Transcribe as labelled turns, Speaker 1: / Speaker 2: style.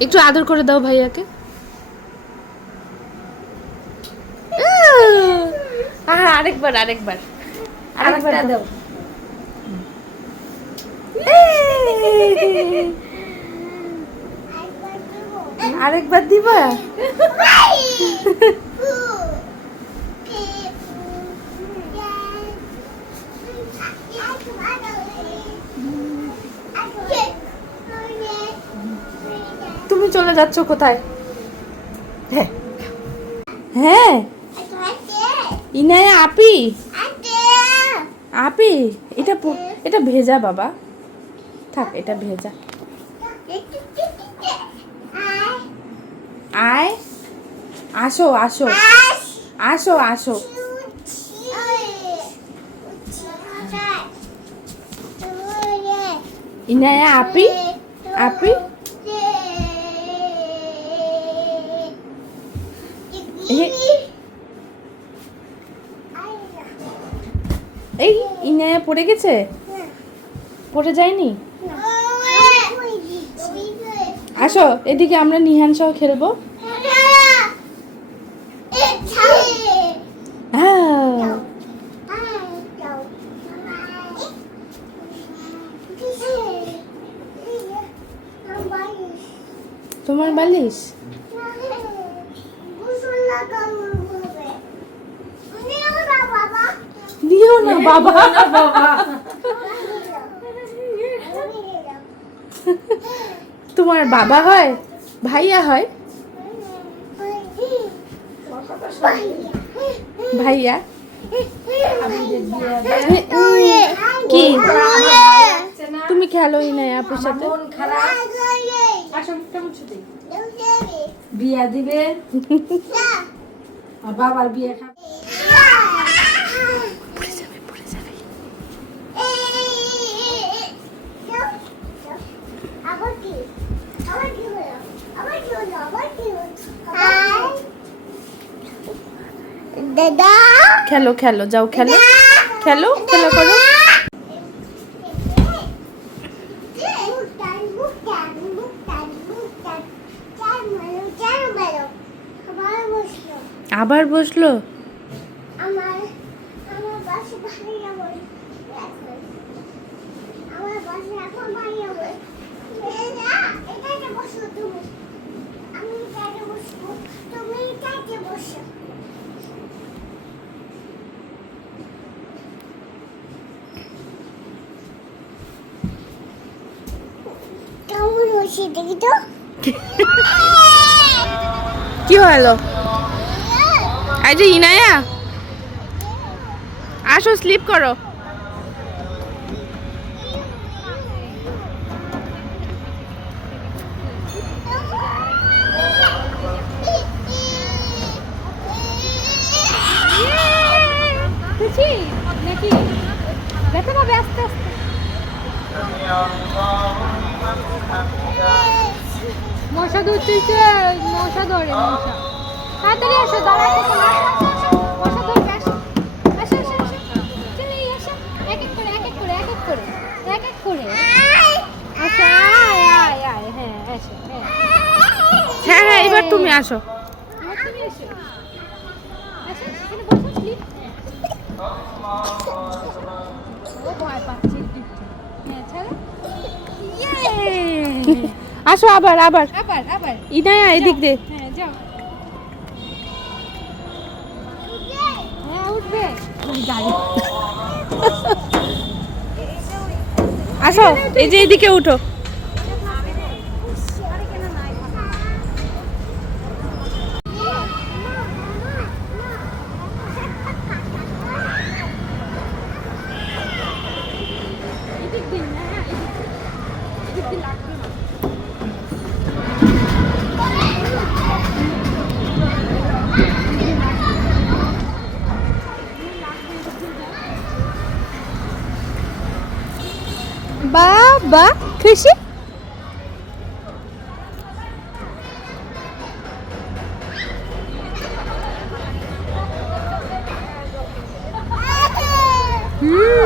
Speaker 1: একটু আদর করে দাও ভাইয়াকে। আরেকবার আরেকবার। আরেকবার দাও। আরেকবার দিবা। চলে যাচ্ছ কোথায়? হ্যাঁ। হ্যাঁ। ইনায়া আপি? আপি এটা এটা ভেজা বাবা। থাক এটা ভেজা। আয়। আসো আসো। আসো আসো। ইনায়া আপি? আপি? এই ইনায়া পড়ে গেছে? পড়ে যায়নি? আসো এদিকে আমরা নিহান সহ খেলব। তোমার বালিশ? দিও না বাবা।
Speaker 2: বাবা।
Speaker 1: তোমার বাবা হয় ভাইয়া হয়? ভাইয়া? কি? তুমি খেলো ইনায়া আপুর সাথে?
Speaker 2: মন খারাপ। বিয়া দিবে? আর বাবার বিয়ে খাবে?
Speaker 1: খেলো খেলো যাও খেলো। খেলো খেলা করো।
Speaker 3: দেখি তো?
Speaker 1: কি হলো? এই যে ইনায়া আসো স্লিপ করো।
Speaker 2: মশা ধরতেছে মশা ধরে মশা। তাড়াতাড়ি আসো দাঁড়ায়
Speaker 1: এবার তুমি আসো।
Speaker 2: একটু। হ্যাঁ ছাড়ো।
Speaker 1: আসো আবার আবার।
Speaker 2: আবার আবার।
Speaker 1: ইনায়া এদিক দে
Speaker 2: হ্যাঁ যাও। হ্যাঁ উঠবে। গাড়ি।
Speaker 1: আসো এই যে এদিকে উঠো। বাবা খুশি হুম